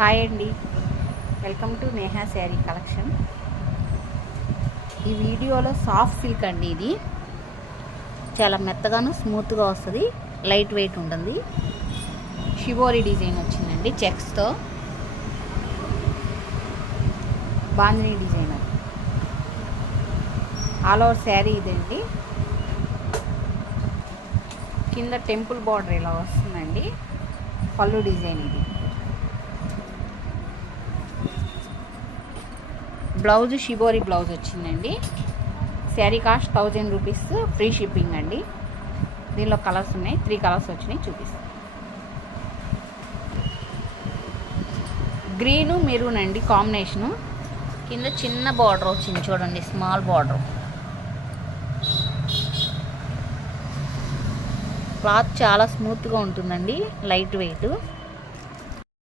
Hi అండి, welcome to Neha sari collection. ఈ వీడియోలో సాఫ్ట్ సిల్క్ అండి. ఇది చాలా మెత్తగాను స్మూత్గా వస్తుంది, లైట్ వెయిట్ ఉంటుంది. షిబోరి డిజైన్ వచ్చిందండి, చెక్స్తో bandhani design. All over sari ఇదండి. కింద టెంపుల్ బార్డర్ ఇలా వస్తుందండి. పళ్ళు డిజైన్ ఇది. బ్లౌజ్ షిబోరి బ్లౌజ్ వచ్చిందండి. Sari cost 1000 rupees, free shipping అండి. దీనిలో కలర్స్ ఉన్నాయి, 3 కలర్స్ వచ్చినాయి, చూపిస్తాను. గ్రీను మెరూన్ అండి కాంబినేషను. కింద చిన్న బార్డర్ వచ్చింది చూడండి, స్మాల్ బార్డర్. క్లాత్ చాలా స్మూత్గా ఉంటుందండి, లైట్ వెయిట్.